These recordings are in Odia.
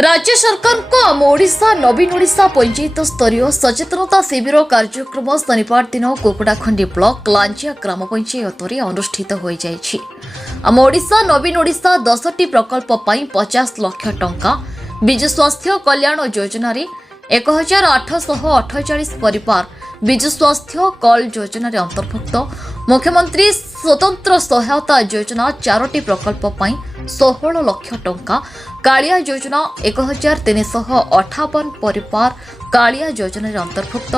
राज्य सरकार को आम ओडिशा नवीन ओडिशा पंचायत स्तरीय सचेतनता शिविर कार्यक्रम शनिवार दिन कुकुड़ाखंडी ब्लॉक लांजिया ग्राम पंचायत अनुष्ठित हो जाइछि। आम ओडिशा नवीन ओडिशा 10टी प्रकल्प पई 50 लाख टंका विजु स्वास्थ्य कल्याण योजना 1848 परिवार विजु स्वास्थ्य कल योजना अंतर्भुक्त मुख्यमंत्री स्वतंत्र सहायता योजना 4टी प्रकल्प पई 16 लाख टंका कालिया योजना 1358 परिवार कालिया योजना अंतर्भुक्त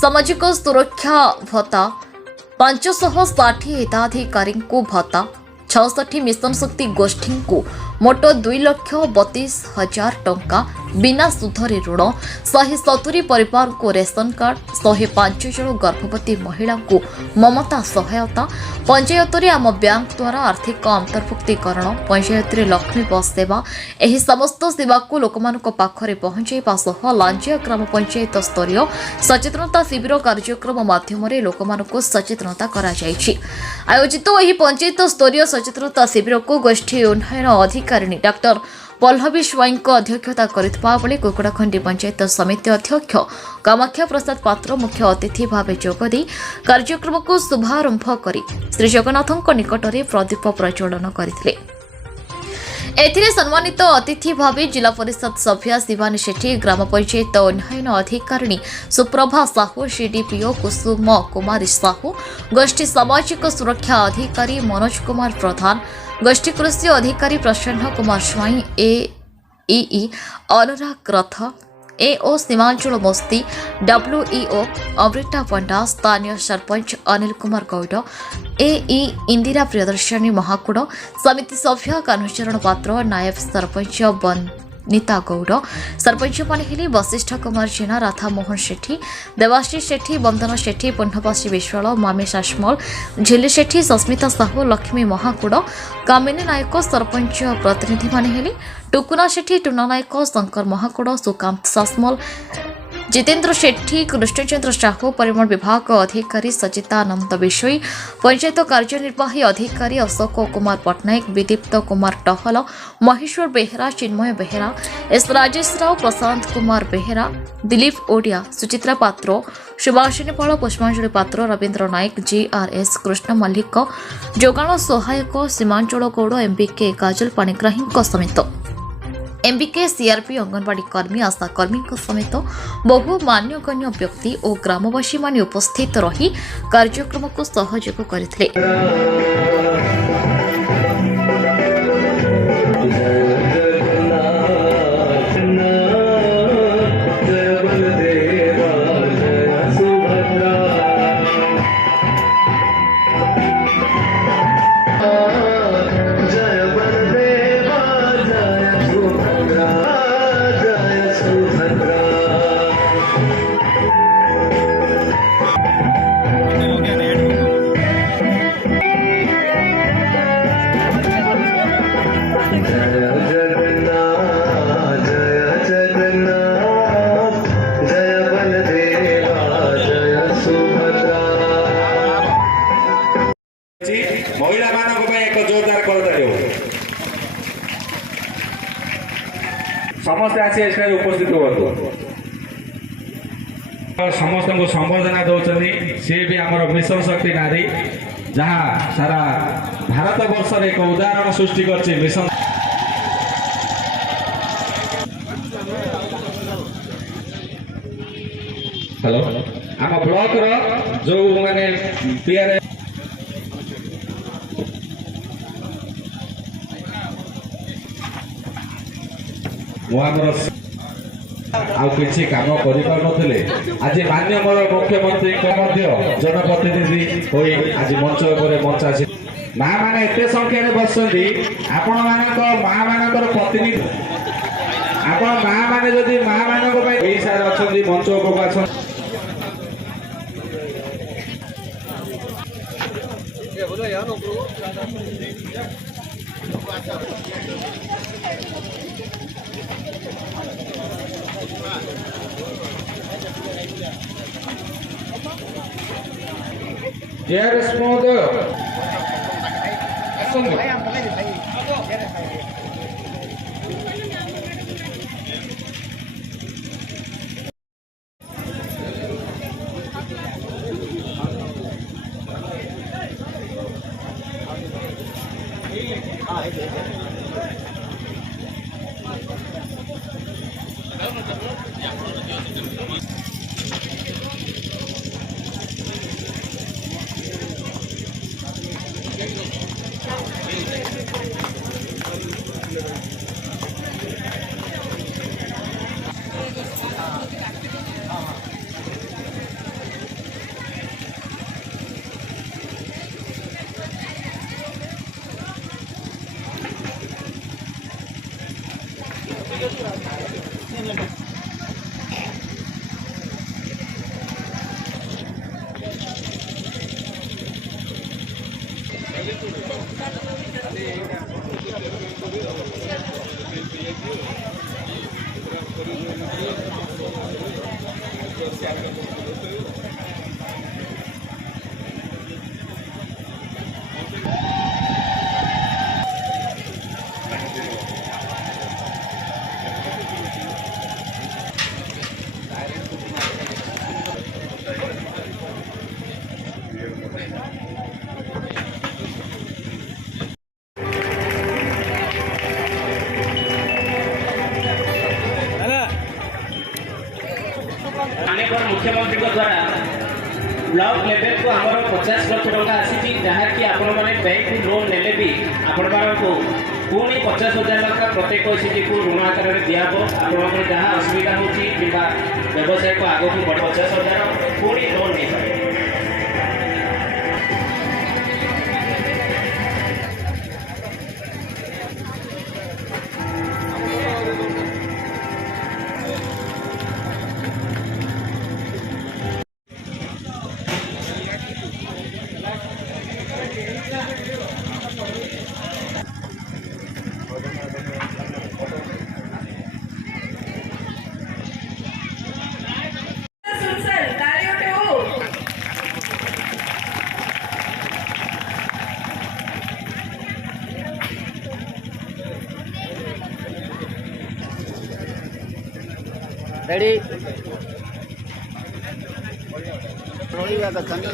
सामाजिक सुरक्षा भत्ता 560 हिताधिकारी भत्ता 66 मिशन शक्ति गोष्ठी को मोट 2,32,000 टंका बिना सुधरे ऋण 170 परिवार को रेशन कार्ड 105 जन गर्भवती महिला को ममता सहायता पंचायत आम बैंक द्वारा आर्थिक अंतर्भुक्तिकरण पंचायत लक्ष्मी बस सेवा एही समस्त सेवा को लोकमानक पाखरे पहुंचाइबा सह लांजिया ग्राम पंचायत स्तरीय सचेतनता शिविर कार्यक्रम माध्यम लोकमानक सचेतनता करा जायछि। आयोजित एही पंचायत स्तरीय सचेतनता शिविर को गोष्ठी उन्नयन अधिकारी डाक्टर पल्लवी स्वाई अध्यक्षता करथिबा बेले कुकुड़ाखंडी पंचायत समिति अध्यक्ष कामाख्या प्रसाद पात्र मुख्य अतिथि भाव जोगदी कार्यक्रम को शुभारंभ करी श्री जगन्नाथ निकट में प्रदीप प्रज्वलन करथिले। एथिरे सम्मानित अतिथि भावे जिला परिषद सभ्या शिवानी शेठी ग्राम पंचायत उन्नयन अधिकारी सुप्रभा साहू सीडीपीओ कुसुम कुमारी साहू गोष्ठी सामाजिक सुरक्षा अधिकारी मनोज कुमार प्रधान गोष्ठी कृषि अधिकारी प्रसन्न कुमार स्वाई एई अनुराग रथ एओ सीमांचल मस्ती डब्ल्यूईओ अमृता पंडा स्थानीय सरपंच अनिल कुमार गौड़ एई इंदिरा प्रियदर्शनी महाकुड़ समिति सभ्य कान्हचरण पात्र नायब सरपंच बनीता गौड़ सरपंच माने वशिष्ठ कुमार जेना राधा मोहन शेठी देवाश्री शेठी बंदना शेठी पुण्यवासी विश्वाल मामी सासमल झिली शेठी सस्मिता साहू लक्ष्मी महाकुड़ कामिनी नायक सरपंच प्रतिनिधि माने टुकुना शेठी टुना नायक शंकर महाकुड़ सुकांत सासमल जितेन्द्र शेट्टी कृष्णचंद्र साहू परिमल विभाग अधिकारी सचितानंद विषयी पंचायत कार्यनिर्वाही अधिकारी अशोक कुमार पट्टनायक विदीप्त कुमार टहल महेश्वर बेहेरा चिन्मय बेहेरा एस राजेश राव प्रशांत कुमार बेहेरा दिलीप ओडिया सुचित्रा पात्र सुभाषिनी पाल पुष्पांजलि पात्र रवींद्र नायक जीआरएस कृष्ण मल्लिक जोगाण सहायक सीमांचल गौड़ एमबीके काजल पाणिग्राही समेत एमबीके सीआरपी अंगनवाड़ी कर्मी आशा कर्मी समेत बहु मान्यगण्य व्यक्ति और ग्रामवासी मान उपस्थित रही कार्यक्रम को सहयोग करथिले। महिला मानक एक जोरदार करदार समस्त आसी उपस्थित हुआ समस्त को संबोधना दौरान सी भी आम मिशन शक्ति नारी जहाँ सारा भारत वर्ष एक उदाहरण सृष्टि कर मिशन हेलो आम ब्लॉक जो माने पीआर किसी कम कर आज मान्य मोर मुख्यमंत्री जनप्रतिनिधि आज मंच मंच आसी माँ मैंने एत संख्यार बस आपण माँ मान प्रतिनिधि आपण माँ मैंने जदि माँ मान अच्छा मंच उपभोग JRS महोदय माननीय मुख्यमंत्री द्वारा ब्लॉक लेवल को आमर 50 लाख टका आसी जहाँकि आपण मैंने बैंक लोन ने भी आपण को पुणी 50,000 टका प्रत्येक एसएचजी को ऋण आकार में दिहब आप जहाँ असुविधा होती व्यवसाय को आगे को 50,000 पुणी लोन नहीं पाए। रेडी थोड़ी ज्यादा करना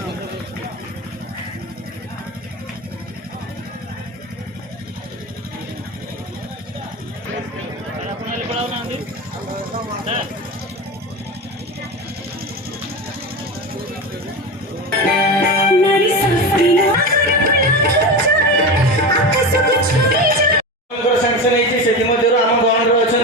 सैंक्शन है से आम गण अच्छा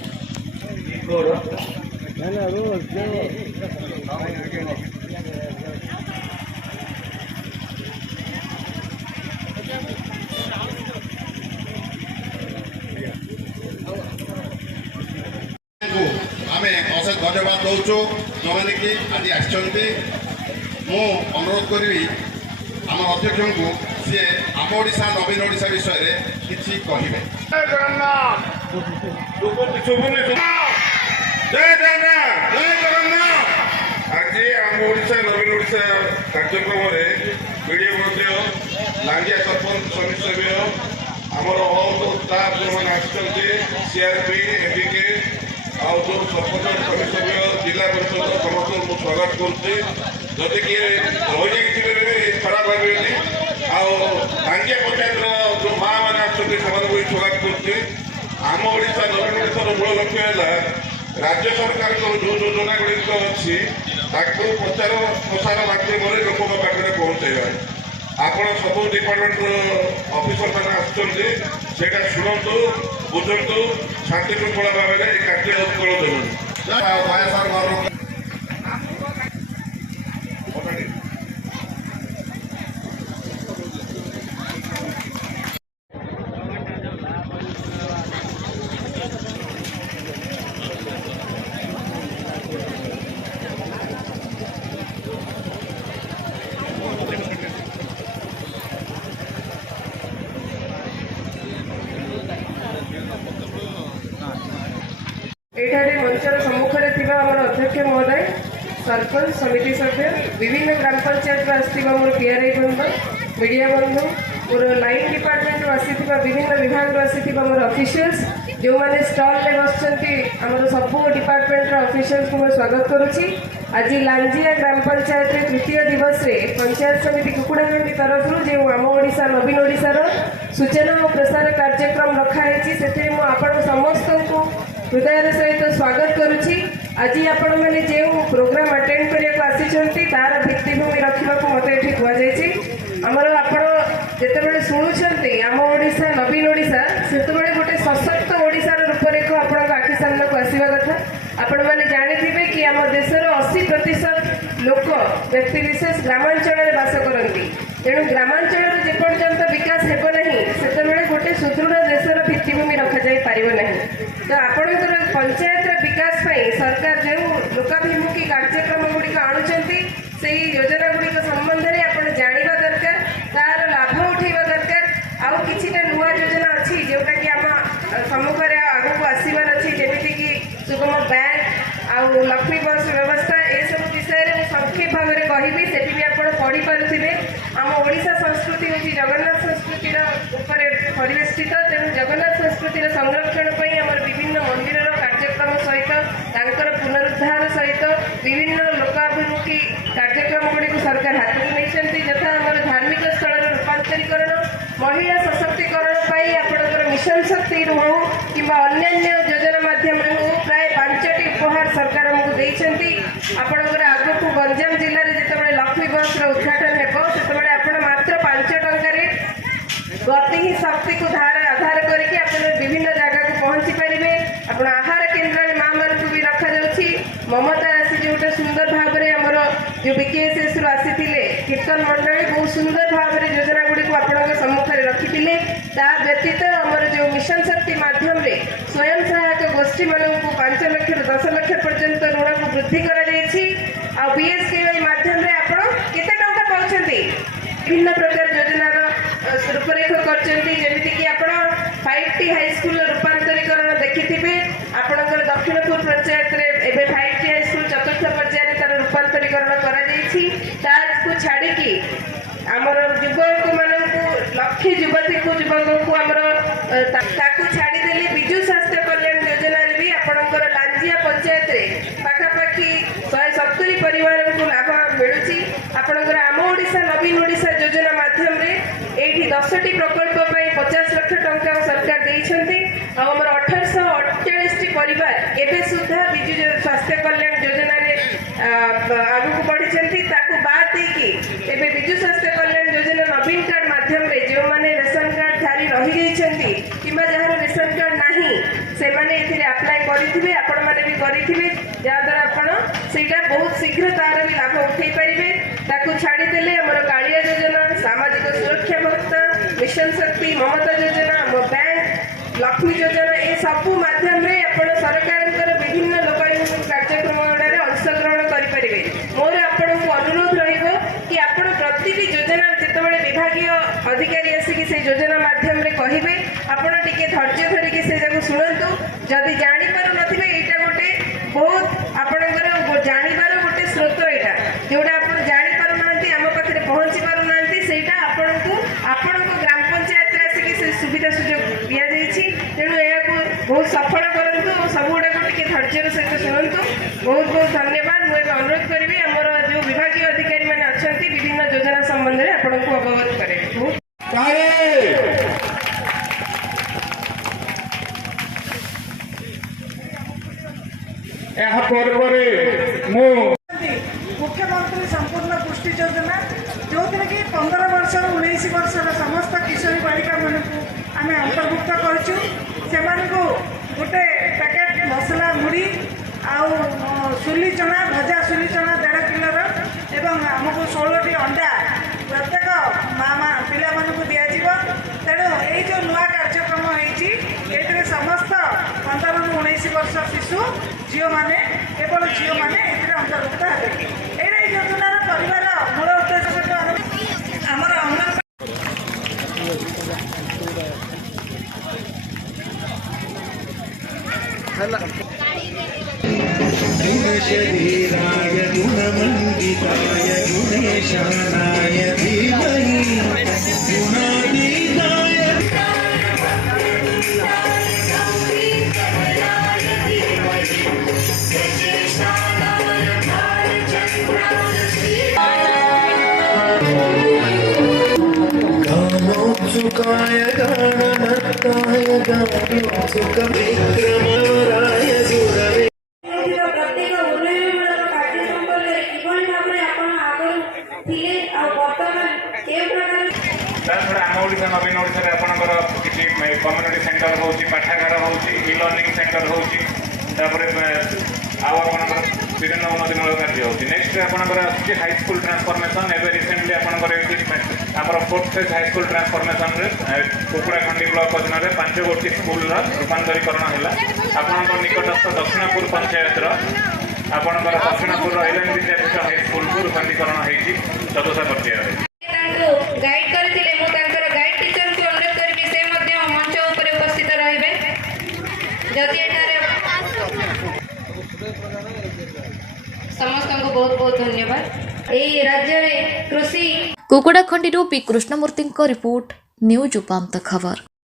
आमे अशेष धन्यवाद दौचु जो मैंने कि आज अनुरोध करी आम अध्यक्ष को सी आम ओडिशा नवीन ओडिशा विषय किसी कहे। जय जगन्नाथ जय जगन्नाथ आज आम ओडिशा नवीन ओडिशा कार्यक्रम मीडिया लांगिया सरपंच समिति सभ्य आमर हल स्टाफ जो मैंने सीआरपी एडीके आउ जो सरपंच समिति सभ्य जिला परिषद समस्त मुझे स्वागत करुँच किए रही खराब भावे लांगिया पंचायत जो माँ मैंने आगे स्वागत करुँचे। आम ओडिशा नवीन ओडिशार मूल लक्ष्य है राज्य सरकार जो योजना गुड़िक अच्छी प्रचार प्रसार माध्यम लोक पाखे पहुँचाइबा आपण सब डिपार्टमेंट ऑफिसर मैंने आसटा शुणु बुझु शांति श्रृंखला भाव में कार्य उत्कल जरूरी। एठारे मंचर सम्मुखें थी आम अध्यक्ष महोदय सरपंच समिति सभ्य विभिन्न ग्राम पंचायत आसवा मोर पीआरआई बंधु मीडिया बंधु मोर लाइन डिपार्टमेंट आसीथिबा विभिन्न विभाग आसीथिबा मोर ऑफिशियल्स जो मैंने स्टॉल में बसचंती आमर सब डिपार्टमेंट ऑफिशियल्स को मैं स्वागत करुच्ची। आज लांजिया ग्राम पंचायत तृतीय दिवस रे पंचायत समिति कुकुड़ाघाटी तरफ जो आम ओडिशा नवीन ओडिशार सूचना और प्रसार कार्यक्रम रखाई से समस्त को हृदय सहित स्वागत करुच्ची। ଆଜି ଆପଣମାନେ ଯେଉଁ ପ୍ରୋଗ୍ରାମ ଆଟେଣ୍ଡ କରିବାକୁ ଆସିଛନ୍ତି ତାର ଭିତ୍ତିଭୂମି ରଖିବାକୁ ମୋତେ ଏଠି କୁହାଯାଇଛି। ଆମର ଆପଣ ଯେତେବେଳେ ଶୁଣୁଛନ୍ତି ଆମ ଓଡ଼ିଶା ନବୀନ ଓଡ଼ିଶା, ସେତେବେଳେ ଗୋଟେ ସଶକ୍ତ ଓଡ଼ିଶାର ରୂପରେଖ ଆପଣଙ୍କ ଆଖି ସାମ୍ନାକୁ ଆସିବା କଥା। ଆପଣମାନେ ଜାଣିଥିବେ କି ଆମ ଦେଶର 80% ଲୋକ ବ୍ୟକ୍ତିବିଶେଷ ଗ୍ରାମାଞ୍ଚଳରେ ବାସ କରନ୍ତି। ତେଣୁ ଗ୍ରାମାଞ୍ଚଳରେ ଯେପର୍ଯ୍ୟନ୍ତ ବିକାଶ ହେବ ନାହିଁ, ସେତେବେଳେ ଗୋଟେ ସୁଦୃଢ଼ ଦେଶର ଭିତ୍ତିଭୂମି ରଖାଯାଇ ପାରିବ ନାହିଁ। ତ ଆପଣଙ୍କର ପଞ୍ଚାୟତର ବିକାଶ ପାଇଁ ସରକାର ଯେଉଁ ଲୋକାଭିମୁଖୀ କାର୍ଯ୍ୟକ୍ରମ ଗୁଡ଼ିକ ଆଣୁଛନ୍ତି, ସେହି ଯୋଜନା ଗୁଡ଼ିକ ସମ୍ବନ୍ଧରେ ଆପଣ ଜାଣିବା ଦରକାର, ତାର ଲାଭ ଉଠାଇବା ଦରକାର। ଆଉ କିଛିଟା ନୂଆ ଯୋଜନା ଅଛି ଯେଉଁଟାକି ଆମ ସମ୍ମୁଖରେ ଆଗକୁ ଆସିବାର ଅଛି, ଯେମିତିକି ସୁଗମ ବ୍ୟାଙ୍କ ଆଉ ଲକ୍ଷ୍ମୀ ବସ୍ ବ୍ୟବସ୍ଥା। ଏସବୁ ବିଷୟରେ ମୁଁ ସଂକ୍ଷେପ ଭାବରେ କହିବି, ସେଠି ବି ଆପଣ ପଢ଼ିପାରୁଥିବେ। ଆମ ଓଡ଼ିଶା ସଂସ୍କୃତି ହେଉଛି ଜଗନ୍ନାଥ ସଂସ୍କୃତିର ଉପରେ ପରିବେଷ୍ଟିତ। ତେଣୁ ଜଗନ୍ନାଥ ସଂସ୍କୃତିର ସଂରକ୍ଷଣ ପାଇଁ ଆମର ବିଭିନ୍ନ ମନ୍ଦିରର କାର୍ଯ୍ୟକ୍ରମ ସହିତ ତାଙ୍କର ପୁନରୁଦ୍ଧାର ସହିତ ବିଭିନ୍ନ ଲୋକାଭିମୁଖୀ କାର୍ଯ୍ୟକ୍ରମ ଗୁଡ଼ିକୁ ସରକାର ହାତକୁ ନେଇଛନ୍ତି, ଯଥା ଆମର ଧାର୍ମିକ ସ୍ଥଳର ରୂପାନ୍ତରୀକରଣ, ମହିଳା ସଶକ୍ତିକରଣ ପାଇଁ ଆପଣଙ୍କର ମିଶନ ଶକ୍ତି ହଉ କିମ୍ବା ଅନ୍ୟାନ୍ୟ ଯୋଜନା ମାଧ୍ୟମରେ ହଉ, ପ୍ରାୟ 5ଟି ଉପହାର ସରକାର ଆମକୁ ଦେଇଛନ୍ତି। ଆପଣଙ୍କର ଆଗକୁ ଗଞ୍ଜାମ ଜିଲ୍ଲାରେ ଯେତେବେଳେ ଲକ୍ଷ୍ମୀ ବସ୍ର ଉଦ୍ଘାଟନ ହେବ, ସେତେବେଳେ ଆପଣ ମାତ୍ର 5 ଟଙ୍କାରେ ଗତି ହିଁ ଶକ୍ତିକୁ ଆଧାର କରିକି ଆପଣ ବିଭିନ୍ନ ଜାଗାକୁ ପହଞ୍ଚି ପାରିବେ। ଆପଣ ଆହାର କେନ୍ଦ୍ରରେ ମା'ମାନଙ୍କୁ ବି ରଖାଯାଉଛି। ମମତା ଆସି ଯେଉଁଟା ସୁନ୍ଦର ଭାବରେ ଆମର ଯେଉଁ BKSSରୁ ଆସିଥିଲେ କୀର୍ତ୍ତନ ମଣ୍ଡଳୀ, ବହୁତ ସୁନ୍ଦର ଭାବରେ ଯୋଜନା ଗୁଡ଼ିକୁ ଆପଣଙ୍କ ସମ୍ମୁଖରେ ରଖିଥିଲେ। ତା ବ୍ୟତୀତ ଆମର ଯେଉଁ ମିଶନ ଶକ୍ତି ମାଧ୍ୟମରେ ସ୍ୱୟଂ ସହାୟକ ଗୋଷ୍ଠୀମାନଙ୍କୁ 5 ଲକ୍ଷରୁ 10 ଲକ୍ଷ ପର୍ଯ୍ୟନ୍ତ ଋଣକୁ ବୃଦ୍ଧି କରାଯାଇଛି। ଆଉ BSKY ମାଧ୍ୟମରେ ଆପଣ କେତେ ଟଙ୍କା ପାଉଛନ୍ତି, ବିଭିନ୍ନ ପ୍ରକାର ଯୋଜନାର ରୂପରେଖ କରିଛନ୍ତି। ଯେମିତିକି ଆପଣ 5ଟି ହାଇସ୍କୁଲର ରୂପାନ୍ତରୀକରଣ ଦେଖିଥିବେ। ଆପଣଙ୍କର ଦକ୍ଷିଣପୁର ପଞ୍ଚାୟତରେ ଏବେ 5ଟି ହାଇସ୍କୁଲ 4ଥ ପର୍ଯ୍ୟାୟରେ ତାର ରୂପାନ୍ତରୀକରଣ କରାଯାଇଛି। ତାକୁ ଛାଡ଼ିକି ଆମର ଯୁବକମାନଙ୍କୁ ଲକ୍ଷେ ଯୁବକଙ୍କୁ ଆମର ତାକୁ ଛାଡ଼ିଦେଲେ ବିଜୁ ସ୍ୱାସ୍ଥ୍ୟ କଲ୍ୟାଣ ଯୋଜନାରେ ବି ଆପଣଙ୍କର ଲାଞ୍ଜିଆ ପଞ୍ଚାୟତରେ ପାଖାପାଖି 170 ପରିବାରଙ୍କୁ ଲାଭ ମିଳୁଛି। ଆପଣଙ୍କର ଆମ ଓଡ଼ିଶା ନବୀନ ଓଡ଼ିଶା ଯୋଜନା ମାଧ୍ୟମରେ ଏଇଠି 10ଟି ପ୍ରକଳ୍ପ ପାଇଁ 50 ଲକ୍ଷ ଟଙ୍କା ସରକାର ଦେଇଛନ୍ତି। ଆଉ ଆମର 1848ଟି ପରିବାର ଏବେ ସୁଦ୍ଧା ବିଜୁ ସ୍ୱାସ୍ଥ୍ୟ କଲ୍ୟାଣ ଯୋଜନାରେ ଆଗକୁ ବଢ଼ିଛନ୍ତି। ତାକୁ ବାଦ ଦେଇକି ଏବେ ବିଜୁ ସ୍ୱାସ୍ଥ୍ୟ କଲ୍ୟାଣ ଯୋଜନା ନବୀନ କାର୍ଡ ମାଧ୍ୟମରେ ଯେଉଁମାନେ ରେସନ କାର୍ଡ ଧାରୀ ରହିଯାଇଛନ୍ତି କିମ୍ବା ଯାହାର ରେସନ କାର୍ଡ ନାହିଁ, ସେମାନେ ଏଥିରେ ଆପ୍ଲାଏ କରିଥିବେ, ଆପଣମାନେ ବି କରିଥିବେ, ଯାହାଦ୍ୱାରା ଆପଣ ସେଇଟା ବହୁତ ଶୀଘ୍ର ତାର ବି ଲାଭ ଉଠାଇ ପାରିବେ। ତାକୁ ଛାଡ଼ିଦେଲେ ଆମର କାଳିଆ ଯୋଜନା, ସାମାଜିକ ସୁରକ୍ଷା ଭତ୍ତା, ମିଶନ ଶକ୍ତି, ମମତା ଯୋଜନା, ଆମ ବ୍ୟାଙ୍କ, ଲକ୍ଷ୍ମୀ ଯୋଜନା, ଏସବୁ ମାଧ୍ୟମରେ ଆପଣ ସରକାରଙ୍କର ବିଭିନ୍ନ ଲୋକାଭିମୁଖୀ କାର୍ଯ୍ୟକ୍ରମ ଗୁଡ଼ାରେ ଅଂଶଗ୍ରହଣ କରିପାରିବେ। ମୋର ଆପଣଙ୍କୁ ଅନୁରୋଧ ରହିବ କି ଆପଣ ପ୍ରତିଟି ଯୋଜନା ଯେତେବେଳେ ବିଭାଗୀୟ ଅଧିକାରୀ ଆସିକି ସେ ଯୋଜନା ମାଧ୍ୟମରେ କହିବେ, ଆପଣ ଟିକେ ଧୈର୍ଯ୍ୟ ଧରିକି ସେ ଯାକୁ ଶୁଣନ୍ତୁ। ଯଦି ଜାଣିପାରୁନଥିବେ, ଏଇଟା ଗୋଟେ ବହୁତ ଆପଣଙ୍କର ଜାଣିବାର ଗୋଟେ ସ୍ରୋତ, ଏଇଟା ଯେଉଁଟା ଆପଣ ଜାଣିପାରୁନାହାନ୍ତି, ଆମ ପାଖରେ ପହଞ୍ଚି ପାରୁନାହାନ୍ତି, ସେଇଟା ଆପଣଙ୍କୁ ଆପଣଙ୍କ ଗ୍ରାମ ପଞ୍ଚାୟତରେ ଆସିକି ସେ ସୁବିଧା ସୁଯୋଗ ଦିଆଯାଇଛି। ତେଣୁ ଏହାକୁ ବହୁତ ସଫଳ କରନ୍ତୁ ଓ ସବୁଗୁଡ଼ାକୁ ଟିକେ ଧୈର୍ଯ୍ୟର ସହିତ ଶୁଣନ୍ତୁ। ବହୁତ ବହୁତ ଧନ୍ୟବାଦ। ମୁଁ ଏବେ ଅନୁରୋଧ କରିବି ଆମର ଯେଉଁ ବିଭାଗୀୟ ଅଧିକାରୀମାନେ ଅଛନ୍ତି ବିଭିନ୍ନ ଯୋଜନା ସମ୍ବନ୍ଧରେ ଆପଣଙ୍କୁ ଅବଗତ କରାଇବେ। ଏହା ପରେ ମୁଁ ମୁଖ୍ୟମନ୍ତ୍ରୀ ସମ୍ପୂର୍ଣ୍ଣ ପୁଷ୍ଟି ଯୋଜନା, ଯେଉଁଥିରେ କି 15 ବର୍ଷରୁ 19 ବର୍ଷର ସମସ୍ତ କିଶୋରୀ ବାଳିକାମାନଙ୍କୁ ଆମେ ଅନ୍ତର୍ଭୁକ୍ତ କରିଛୁ। ସେମାନଙ୍କୁ ଗୋଟେ ପ୍ୟାକେଟ୍ ମସଲା ମୁଢ଼ି ଆଉ ସୁଲି ଚଣା, ଭଜା ସୁଲି ଚଣା 1.5 କିଲୋର ଏବଂ ଆମକୁ 16ଟି ଅଣ୍ଡା ପ୍ରତ୍ୟେକ ପିଲାମାନଙ୍କୁ ଦିଆଯିବ। ତେଣୁ ଏଇ ଯେଉଁ ନୂଆ କାର୍ଯ୍ୟକ୍ରମ ହେଇଛି, ଏଥିରେ ସମସ୍ତ 15ରୁ 19 ବର୍ଷ ଶିଶୁ ଝିଅମାନେ, କେବଳ ଝିଅମାନେ ଏଥିରେ ଅନ୍ତର୍ଭୁକ୍ତ ହେବେ। ଏଇଟା ଏଇ ଯୋଜନାର କରିବାର ମୂଳ ଉଦ୍ଦେଶ୍ୟ ଆମର गुणशरीराय गुणमण्डिताय गुणेशानाय धीमहि गुणातीताय गानोत्सुकाय गाननर्ताय गानोत्सुकविक्रमराय गुरवे ଅଧିକ ଉନ୍ନୟନମୂଳକ କାର୍ଯ୍ୟ ସମ୍ପର୍କରେ କିଭଳି ଭାବରେ ଆପଣ ଆଗରୁ ଥିଲେ ଆଉ ବର୍ତ୍ତମାନ କେଉଁ ପ୍ରକାର ତା ଛଡ଼ା ଆମ ଓଡ଼ିଶା ନବୀନ ଓଡ଼ିଶାରେ ଆପଣଙ୍କର କିଛି କମ୍ୟୁନିଟି ସେଣ୍ଟର ହେଉଛି, ପାଠାଗାର ହେଉଛି, ଇ ଲର୍ଣ୍ଣିଂ ସେଣ୍ଟର ହେଉଛି, ତାପରେ ଆଉ ଆପଣଙ୍କର ବିଭିନ୍ନ ଉନ୍ନତିମୂଳକ କାର୍ଯ୍ୟ ହେଉଛି। ନେକ୍ସଟ ଆପଣଙ୍କର ଆସୁଛି ହାଇସ୍କୁଲ ଟ୍ରାନ୍ସଫର୍ମେସନ୍। ଏବେ ରିସେଣ୍ଟଲି ଆପଣଙ୍କର ଏଠି ଆମର 4th ଫେଜ୍ ହାଇସ୍କୁଲ ଟ୍ରାନ୍ସଫର୍ମେସନ୍ରେ କୁକୁଡ଼ାଖଣ୍ଡି ବ୍ଲକ ଅଧୀନରେ 5 ଗୋଟି ସ୍କୁଲର ରୂପାନ୍ତରୀକରଣ ହେଲା। ଆପଣଙ୍କ ନିକଟସ୍ଥ ଦକ୍ଷିଣପୁର ପଞ୍ଚାୟତର ଆପଣଙ୍କର ଦକ୍ଷିଣପୁରର ଏଲ୍ଏନ୍ ବିଦ୍ୟାପୀଠ ହାଇସ୍କୁଲକୁ ରୂପାନ୍ତରୀକରଣ ହେଇଛି 14th ପର୍ଯ୍ୟାୟରେ। ଗାଇଡ୍ କରିଥିଲେ ମୁଁ ତାଙ୍କର ଗାଇଡ୍ ଟିଚରଙ୍କୁ ଅନୁରୋଧ କରିବି ସେ ମଧ୍ୟ ମଞ୍ଚ ଉପରେ ଉପସ୍ଥିତ ରହିବେ। ଯଦି ଏଠାରେ ସମସ୍ତଙ୍କୁ ବହୁତ ବହୁତ ଧନ୍ୟବାଦ। ଏହି ରାଜ୍ୟରେ କୃଷି କୁକୁଡ଼ାଖଣ୍ଡିରୁ ପି କୃଷ୍ଣମୂର୍ତ୍ତିଙ୍କ ରିପୋର୍ଟ ନ୍ୟୁଜ୍ ଉପାନ୍ତ ଖବର।